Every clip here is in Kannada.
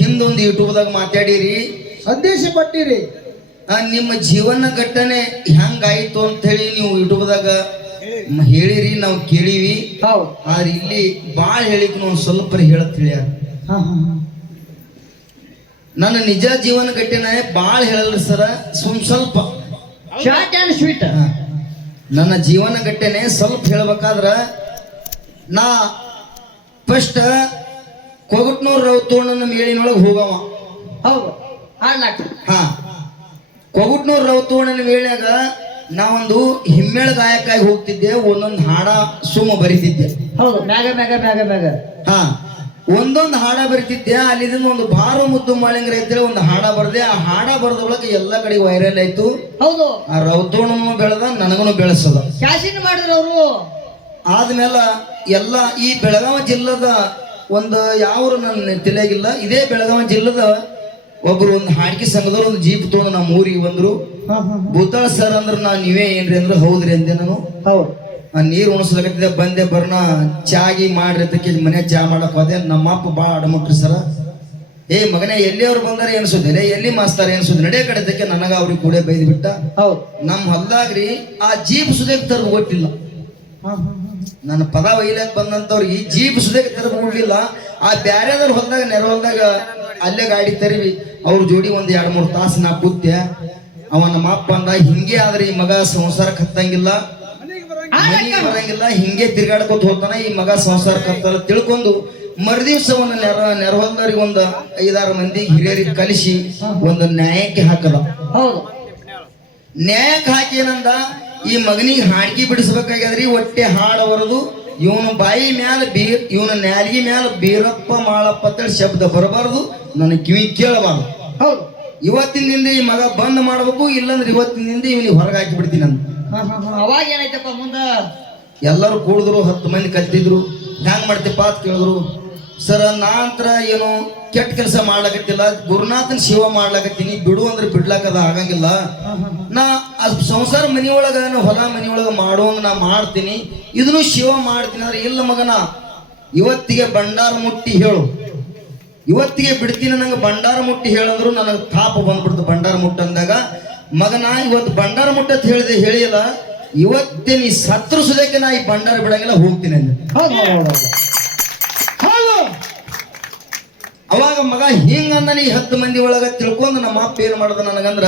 ಹಿಂದೊಂದು ಯೂಟ್ಯೂಬ್ದಾಗ ಮಾತಾಡಿರಿ, ಸಂದೇಶ ಕೊಟ್ಟಿರಿ. ನಿಮ್ಮ ಜೀವನ ಘಟನೆ ಹೆಂಗಾಯ್ತು ಅಂತ ಹೇಳಿ ನೀವು ಯೂಟ್ಯೂಬ್ದಾಗ ಹೇಳಿರಿ, ನಾವು ಕೇಳಿವಿ. ಆದ್ರೆ ಇಲ್ಲಿ ಬಾಳ ಹೇಳಿಕ್ ನಾವು ಸ್ವಲ್ಪ ಹೇಳತ್ ಹೇಳ್ಯಾರ. ನನ್ನ ನಿಜ ಜೀವನ ಘಟನೆ ಬಾಳ ಹೇಳಲ್ರಿ ಸರ, ಸ್ವಲ್ಪ ಶಾರ್ಟ್ ಅಂಡ್ ಸ್ವೀಟ್. ನನ್ನ ಜೀವನ ಘಟನೆ ಸ್ವಲ್ಪ ಹೇಳ್ಬೇಕಾದ್ರ, ನಾ ಫಸ್ಟ್ ಕೊಗಟ್ನೂರ್ ರೌತೋಣನ ಮೇಳಿನೊಳಗೆ ಹೋಗವ. ಹೌದು, ಕೊಗಟ್ನೂರ್ ರೌತೋಣನ ಮೇಳ್ಯಾಗ ನಾವೊಂದು ಹಿಮ್ಮೇಳ ಗಾಯಕ್ಕಾಗಿ ಹೋಗ್ತಿದ್ದೆ. ಒಂದೊಂದು ಹಾಡ ಸುಮ್ಮ ಬರಿತಿದ್ದೆ. ಹೌದು, ಮ್ಯಾಗ ಮ್ಯಾಗ ಮ್ಯಾಗ ಮ್ಯಾಗ ಒಂದೊಂದು ಹಾಡ ಬರಿತಿದ್ದೆ. ಅಲ್ಲಿದಿಂದ ಒಂದು ಬಾರು ಮುದ್ದು ಮಾಳಿಂಗ್ರ ಇದ್ರೆ ಒಂದು ಹಾಡ ಬರ್ದೆ. ಆ ಹಾಡ ಬರೆದೊಳಗೆ ಎಲ್ಲ ಕಡೆ ವೈರಲ್ ಆಯ್ತು. ಹೌದು, ಆ ರೌತೋಣನು ಬೆಳೆದ, ನನಗನು ಬೆಳೆಸದ. ಕ್ಯಾಶಿನ್ ಮಾಡಿದ್ರು ಅವರು. ಆದ್ಮೇಲೆ ಎಲ್ಲ ಈ ಬೆಳಗಾವಿ ಜಿಲ್ಲದ ಒಂದು ಯಾವ ನನ್ನ ತಿಳಿಯಾಗಿಲ್ಲ, ಇದೇ ಬೆಳಗಾವಿ ಜಿಲ್ಲದ ಒಬ್ರು ಒಂದು ಹಾಡಿಕೆ ಸಂಘದವ್ರು ಒಂದು ಜೀಪ್ ತೊಗೊಂಡು ನಮ್ಮ ಊರಿಗೆ ಬಂದ್ರು. ಭೂತಾಳ ಸರ್ ಅಂದ್ರ ನೀವೇ ಏನ್ರಿ ಅಂದ್ರು. ಹೌದ್ರಿ ಅಂದೆ ನಾನು. ಹೌದು, ನೀರು ಉಣಿಸ್ಲಾಗತ್ತಿದ್ದೆ, ಬಂದೆ ಬರ್ನ ಚಾಗಿ ಮಾಡ್ರಿ ಅದಕ್ಕೆ ಮನೆ ಚಾ ಮಾಡಕ್ ಹೋದೆ. ನಮ್ಮಪ್ಪ ಭಾಳ ಅಡಮಟ್ರಿ ಸರ. ಏ ಮಗನೇ, ಎಲ್ಲಿ ಅವ್ರು ಬಂದಾರ ಏನ್ಸುದಿಲ್ಲ, ಎಲ್ಲಿ ಮಾಸ್ತಾರ ಏನ್ಸುದ್, ನಡೆ ಕಡೆದಕ್ಕೆ ನನಗ ಅವ್ರಿಗೆ ಕೂಡ ಬೈದ್ ಬಿಟ್ಟ. ಹೌದು, ನಮ್ ಹೊಲ್ದಾಗ್ರಿ ಆ ಜೀಪ್ ಸುದೇಕ್ ತರದ್ ಗೊತ್ತಿಲ್ಲ. ನನ್ನ ಪದ ಒಯ್ಲಕ್ ಬಂದಂತವ್ರಿಗೆ ಜೀಪ್ ಸುದೇಕ್ ತರದ್ ಕೊಡ್ಲಿಲ್ಲ. ಆ ಬ್ಯಾರೆದವ್ರ ಹೊಲ್ದಾಗ ನೆರ ಹೊಲ್ದಾಗ ಅಲ್ಲೇ ಗಾಡಿ ತರಿವಿ. ಅವ್ರ ಜೋಡಿ ಒಂದ್ 2-3 ತಾಸು ನಾ ಕೂತ್ಯ. ಅವನ ಮಾಪ ಅಂದ, ಹಿಂಗೆ ಆದ್ರೆ ಈ ಮಗ ಸಂಸಾರಕ್ಕೆ ಹತ್ತಂಗಿಲ್ಲ, ಮನೆಗೆ ಬರಂಗಿಲ್ಲ, ಹಿಂಗೆ ತಿರ್ಗಾಡ್ಕೊತ ಹೋಗ್ತಾನ, ಈ ಮಗ ಸಂಸಾರಕ್ಕೆ ಹತ್ತಲ್ಲ ತಿಳ್ಕೊಂಡು ಮರುದಿವ್ಸ ಒಂದು ನೆರ ಹೊಲ್ದವ್ರಿಗೆ ಒಂದು 5-6 ಮಂದಿ ಹಿರಿಯರಿಗೆ ಕಲಿಸಿ ಒಂದು ನ್ಯಾಯಕ್ಕೆ ಹಾಕದ. ಹೌದು, ನ್ಯಾಯಕ್ಕೆ ಹಾಕಿ ಏನಂದ, ಈ ಮಗನಿಗೆ ಹಾಡ್ಗಿ ಬಿಡಿಸ್ಬೇಕಾಗ್ಯದ್ರಿ, ಹೊಟ್ಟೆ ಹಾಡವರದು, ಇವನು ಬಾಯಿ ಮ್ಯಾಲ ಇವನ ನ್ಯಾಲ್ಗಿ ಮ್ಯಾಲ ಬೀರಪ್ಪ ಮಾಳಪ್ಪ ಅಂತೇಳಿ ಶಬ್ದ ಬರಬಾರ್ದು, ನನ್ನ ಕಿವಿ ಕೇಳಬಾರ್ದು. ಹೌದು, ಇವತ್ತಿನಿಂದ ಈ ಮಗ ಬಂದ್ ಮಾಡ್ಬೇಕು, ಇಲ್ಲಂದ್ರೆ ಇವತ್ತಿನಿಂದ ಇವನಿಗೆ ಹೊರಗೆ ಹಾಕಿ ಬಿಡ್ತೀನಿ ಅಂತ. ಅವಾಗ ಏನಾಯ್ತಪ್ಪ ಮುಂದ? ಎಲ್ಲರೂ ಕೂಡಿದ್ರು, 10 ಮಂದಿ ಕಲ್ತಿದ್ರು. ಹ್ಯಾಂಗ್ ಮಾಡ್ತಿಪ್ಪ ಅಂತ ಕೇಳಿದ್ರು. ಸರ ನಾಂತರ ಏನು ಕೆಟ್ಟ ಕೆಲಸ ಮಾಡ್ಲಾಕತ್ತಿಲ್ಲ, ಗುರುನಾಥನ್ ಸೇವಾ ಮಾಡ್ಲಾಕತ್ತೀನಿ, ಬಿಡು ಅಂದ್ರೆ ಬಿಡ್ಲಾಕದ ಆಗಂಗಿಲ್ಲ. ನಾ ಸಂಸಾರ ಮನಿಯೊಳಗ ಹೊಲ ಮನಿಯೊಳಗ ಮಾಡುವಂಗ ನಾ ಮಾಡ್ತೀನಿ, ಇದನ್ನು ಸೇವಾ ಮಾಡ್ತೀನಿ ಅಂದ್ರೆ ಇಲ್ಲ ಮಗನ, ಇವತ್ತಿಗೆ ಭಂಡಾರ ಮುಟ್ಟಿ ಹೇಳು, ಇವತ್ತಿಗೆ ಬಿಡ್ತೀನಿ, ನಂಗೆ ಭಂಡಾರ ಮುಟ್ಟಿ ಹೇಳಂದ್ರು ನನಗೆ ತಾಪ ಬಂದ್ಬಿಡ್ತು. ಭಂಡಾರ ಮುಟ್ಟ ಅಂದಾಗ, ಮಗನ ಇವತ್ತು ಭಂಡಾರ ಮುಟ್ಟತ್ ಹೇಳಿದೆ ಹೇಳಿಲ್ಲ, ಇವತ್ತೇ ನೀ ಸತ್ರ ಸುದಕ್ಕೆ ನಾ ಈ ಭಂಡಾರ ಬಿಡಂಗಿಲ್ಲ, ಹೋಗ್ತೀನಿ ಅಂದೆ. ಅವಾಗ ಮಗ ಹಿಂಗಂದ, ನೀ 10 ಮಂದಿ ಒಳಗ ತಿಳ್ಕೊಂಡು ನಮ್ಮ ಅಪ್ಪ ಏನ್ ಮಾಡದ ನನಗಂದ್ರ,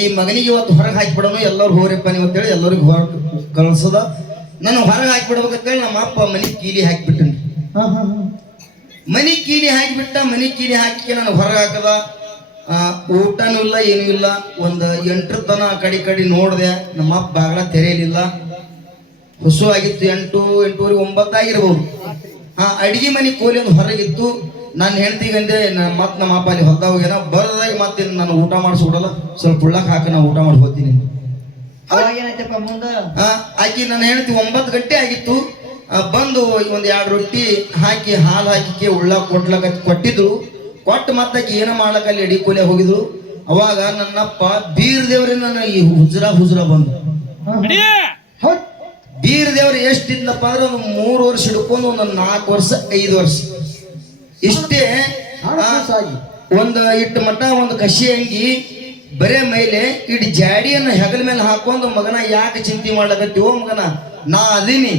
ಈ ಮಗನಿಗೆ ಇವತ್ತು ಹೊರಗೆ ಹಾಕಿಬಿಡೋನು, ಎಲ್ಲರೂ ಹೋಗ್ರಿಪ್ಪ ನೀವು ಅಂತೇಳಿ ಎಲ್ಲರಿಗೂ ಹೊರಗೆ ಕಳ್ಸದ. ನಾನು ಹೊರಗೆ ಹಾಕಿಬಿಡ್ಬೇಕಂತೇಳಿ ನಮ್ಮ ಅಪ್ಪ ಮನಿ ಕೀಲಿ ಹಾಕಿಬಿಟ್ಟನ್ರಿ. ಮನಿ ಕೀಲಿ ಹಾಕಿಬಿಟ್ಟ. ಮನಿ ಕೀಲಿ ಹಾಕಿ ನಾನು ಹೊರಗೆ ಹಾಕದ. ಊಟನೂ ಇಲ್ಲ, ಏನೂ ಇಲ್ಲ. ಒಂದು 8 ತನ ಆ ಕಡೆ ನೋಡಿದೆ, ನಮ್ಮ ಅಪ್ಪ ಬಾಗ್ಲ ತೆರೆಯಲಿಲ್ಲ. ಹೊಸು ಆಗಿತ್ತು, 8, 8:30, 9 ಆಗಿರ್ಬೋದು. ಅಡಿಗೆ ಮನೆ ಕೋಲಿ ಒಂದು ಹೊರಗಿತ್ತು. ನಾನು ಹೆಂಡ್ತಿಗಂದೆ, ಮತ್ತೆ ನಮ್ಮ ಅಪ್ಪ ಅಲ್ಲಿ ಹೊಲ್ದಾಗ ಹೋಗ್ಯಾನ, ಬರದಾಗಿ ಮತ್ತೆ ನಾನು ಊಟ ಮಾಡಿಸ್ಬಿಡಲ್ಲ, ಸ್ವಲ್ಪ ಉಳ್ಳಾಕ ಹಾಕಿ ನಾ ಊಟ ಮಾಡಿ ಹೋಗ್ತೀನಿ. ಆಕಿ ನನ್ನ ಹೆಂಡ್ತಿ 9 ಗಂಟೆ ಆಗಿತ್ತು. ಬಂದು ಒಂದು 2 ರೊಟ್ಟಿ ಹಾಕಿ ಹಾಲು ಹಾಕಿ ಉಳ್ಳಾಕ ಕೊಟ್ಟಿದ್ರು. ಕೊಟ್ಟು ಮತ್ತಾಕಿ ಏನೋ ಮಾಡ್ಲಕ್ಕ ಅಲ್ಲಿ ಅಡಿ ಕೋಲೆ ಹೋಗಿದ್ರು. ಅವಾಗ ನನ್ನಪ್ಪ ಬೀರ್ ದೇವ್ರೆ ನನ್ನ ಈ ಹುಜ್ರ ಬಂದು. ಬೀರ್ ದೇವ್ರು ಎಷ್ಟಿದ್ನಪ್ಪ ಅಂದ್ರೆ ಒಂದು 3 ವರ್ಷ ಹಿಡ್ಕೊಂಡು ಒಂದು 4 ವರ್ಷ 5 ವರ್ಷ ಇಷ್ಟೇ ಒಂದು ಇಟ್ಟು ಮಠ ಒಂದು ಕಸಿ ಅಂಗಿ ಬರೇ ಮೇಲೆ ಇಡೀ ಜಾಡಿಯನ್ನ ಹೆಗಲ ಮೇಲೆ ಹಾಕೊಂಡು, ಮಗನ ಯಾಕೆ ಚಿಂತೆ ಮಾಡ್ಲಕತ್ತೀವೋ ಮಗನ, ನಾ ಅದೀನಿ,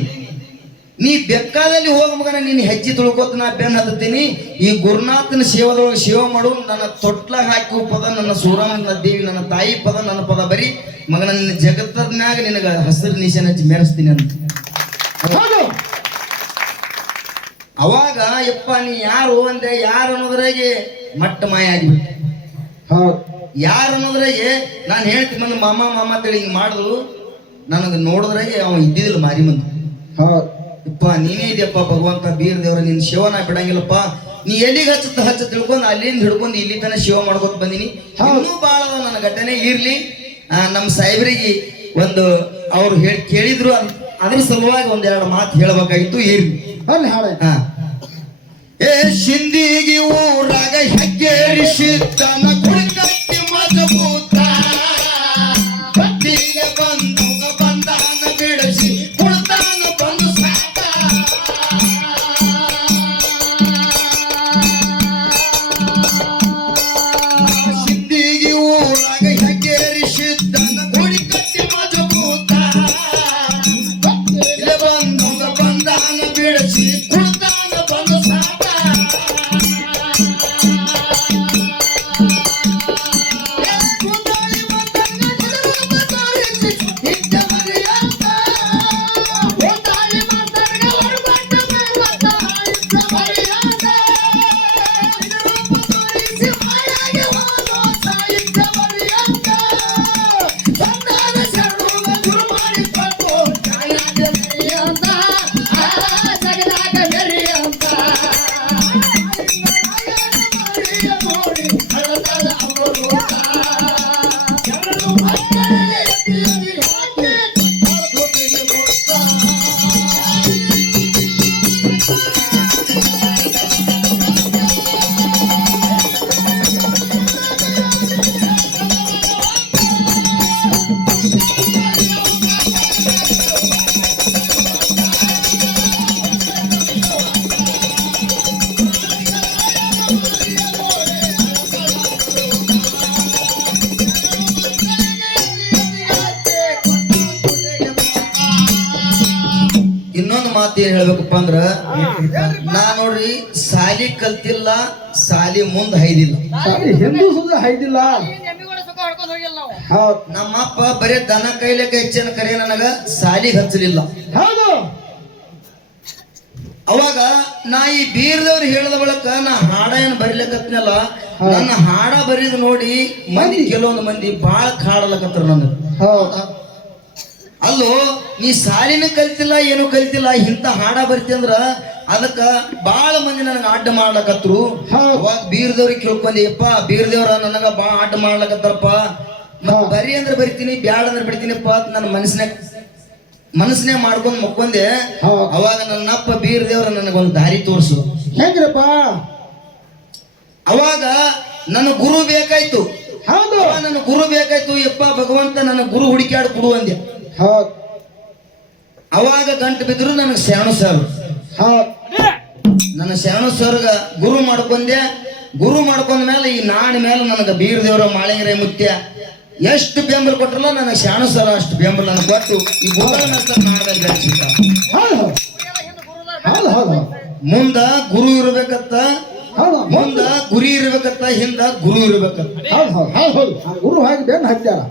ನೀ ಬೆಕ್ಕಾದಲ್ಲಿ ಹೋಗ ಮಗನ, ನೀನು ಹೆಜ್ಜೆ ತುಳ್ಕೋತ ನಾ ಬೆನ್ ಹತ್ತೀನಿ, ಈ ಗುರುನಾಥನ ಸೇವಾದೊಳಗೆ ಸೇವಾ ಮಾಡು, ನನ್ನ ತೊಟ್ಲಾಗ ಹಾಕಿ ಪದ, ನನ್ನ ಸೂರಮ್ಮ ದೇವಿ ನನ್ನ ತಾಯಿ ಪದ, ನನ್ನ ಪದ ಬರೀ ಮಗನ, ನಿನ್ನ ಜಗತ್ತದ್ನಾಗ ನಿನಗ ಹಸಿರು ನಿಶಾನ ಹಚ್ಚಿ ಮೆರೆಸ್ತೀನಿ ಅಂತ. ಅವಾಗ ಯಪ್ಪ ನೀ ಯಾರು ಅಂದೆ, ಯಾರು ಅನ್ನೋದ್ರಾಗೆ ಮಟ್ಟ ಮಾಯ ಆಗಿಬಿಟ್ಟು. ಯಾರು ಅನ್ನೋದ್ರಾಗೆ ನಾನು ಹೇಳ್ತೀನಿ, ಬಂದು ಮಾಮ ಮಾಮ ಅಂತೇಳಿ ಹಿಂಗೆ ಮಾಡಿದ್ರು. ನನಗೆ ನೋಡಿದ್ರಾಗೆ ಅವ ಇದ್ದಿದ್ದಿಲ್ಲ ಮಾರಿ ಮಂದಿ. ಯಪ್ಪ ನೀನೇ ಇದೆಯಪ್ಪ ಭಗವಂತ, ಬೀರ್ ದೇವ್ರ ನಿನ್ನ ಶಿವನ ಬಿಡಂಗಿಲ್ಲಪ್ಪ, ನೀ ಎಲ್ಲಿಗೆ ಹಚ್ಚ ತಿಳ್ಕೊಂಡು ಅಲ್ಲಿಂದ ಹಿಡ್ಕೊಂಡು ಇಲ್ಲಿ ತನ ಶಿವ ಮಾಡ್ಕೊತ ಬಂದೀನಿ. ಇನ್ನೂ ಭಾಳ ನನ್ನ ಘಟನೆ ಇರ್ಲಿ. ನಮ್ಮ ಸಾಹೇಬರಿಗೆ ಒಂದು ಅವ್ರು ಕೇಳಿದ್ರು, ಅದ್ರ ಸಲುವಾಗಿ 1-2 ಮಾತು ಹೇಳ್ಬೇಕಾಗಿತ್ತು. ಇರ್ಲಿ ಅಲ್ಲಿ ಹಾಡ. ಏ ಶಿಂದಿಗೆ ಊರಾಗ ಹೆಗ್ಗೇರಿಸಿದ್ದನ ಕುಳಿಕಟ್ಟಿ ಮಜಬೂತ, ಬಟ್ಟಿಗೆ ಬಂದು ಬಂದಾನ ಬಿಡಿಸಿ ಕುಡ್ತಾನ ಬಂದು ಸಾಕ. ಮಾತು ಏನ್ ಹೇಳ್ಬೇಕಪ್ಪ ಅಂದ್ರ ನಾ ನೋಡ್ರಿ ಸಾಲಿ ಕಲ್ತಿಲ್ಲ, ಸಾಲಿ ಮುಂದ್ ಹೈದಿಲ್ಲ. ಹಿಂದೂ ಸುದ್ದಿ ಹೈದಿಲ್ಲ. ಹೌದು ನಮ್ಮಪ್ಪ ಬರೇ ದನ ಕೈಲೆಕ್ಕ ಹೆಚ್ಚಿನ ಕರೆ ನನಗ ಸಾಲಿಗೆ ಹಚ್ಚಲಿಲ್ಲ. ಹೌದು ಅವಾಗ ನಾ ಈ ಬೀರದವ್ರು ಹೇಳಿದ ಬಳಕ ನಾ ಹಾಡ ಏನ್ ಬರಿಲಕತ್ನಲ್ಲ, ನನ್ನ ಹಾಡ ಬರೀದ್ ನೋಡಿ ಮಂದಿ ಕೆಲವೊಂದು ಮಂದಿ ಬಾಳ ಕಾಡಲಕತ್ರ ನನಗ. ಹೌದು ಅಲ್ಲೋ ನೀ ಸಾಲಿನ ಕಲ್ತಿಲ್ಲ, ಏನು ಕಲ್ತಿಲ್ಲ, ಇಂಥ ಹಾಡ ಬರ್ತಿ ಅಂದ್ರ ಅದಕ್ಕ ಬಾಳ ಮಂದಿ ನನಗ ಅಡ್ಡ ಮಾಡ್ಲಕತ್ರು. ಅವಾಗ ಬೀರದವ್ರಿಗೆ ಕೇಳ್ಕೊಂಡೆಯಪ್ಪ, ಬೀರದೇವ್ರ ನನಗ ಬಾಳ ಅಡ್ಡ ಮಾಡ್ಲಕತ್ತಾರಪ್ಪ, ಮತ್ ಬರಿ ಅಂದ್ರೆ ಬರಿತೀನಿ, ಬ್ಯಾಡ ಅಂದ್ರೆ ಬಿಡ್ತೀನಿಪ್ಪ ಅಂತ ನನ್ನ ಮನಸ್ಸಿನಾಗ ಮಾಡ್ಕೊಂಡ್ ಮಕ್ಕೊಂದೆ. ಅವಾಗ ನನ್ನಪ್ಪ ಬೀರದೇವ್ರ ನನಗೊಂದು ದಾರಿ ತೋರಿಸು. ಹೆಂಗ್ರಪ್ಪ? ಅವಾಗ ನನ್ನ ಗುರು ಬೇಕಾಯ್ತು. ಹೌದು ನನ್ನ ಗುರು ಬೇಕಾಯ್ತು. ಯಪ್ಪ ಭಗವಂತ ನನ್ನ ಗುರು ಹುಡುಕ್ಯಾಡ್ ಕೊಡು ಅಂದೆ. ಹೌದು ಅವಾಗ ಗಂಟು ಬಿದ್ರು ನನಗೆ ಶರಣು ಸರ್. ಹೌದು ನನ್ನ ಶರಣು ಸರ್ಗ ಗುರು ಮಾಡ್ಕೊಂಡೆ. ಗುರು ಮಾಡ್ಕೊಂಡ ಮೇಲೆ ಈ ನಾಣ ಮೇಲೆ ನನಗೆ ಬೀರದೇವ್ರ ಮಾಳಿಂಗರೇ ಮುತ್ಯ ಎಷ್ಟು ಬೆಂಬಲ ಕೊಟ್ರಲ್ಲ, ನನಗೆ ಶರಣು ಸರ್ ಅಷ್ಟು ಬೆಂಬಲ ನನಗೆ ಕೊಟ್ಟು ಈ ನಾಡದಲ್ಲಿ ಬೆಳೆಸಿದ್ದ. ಹೌದು ಹೌದು ಮುಂದ ಗುರು ಇರ್ಬೇಕತ್ತ, ಹೌದು ಮುಂದ ಗುರಿ ಇರ್ಬೇಕತ್ತ, ಹಿಂದ ಗುರು ಇರ್ಬೇಕತ್ತ. ಹೌದು ಹೌದು ಹೌದು ಗುರು ಹಾಗೆ ಬೆನ್ನು ಹತ್ಯಾರ.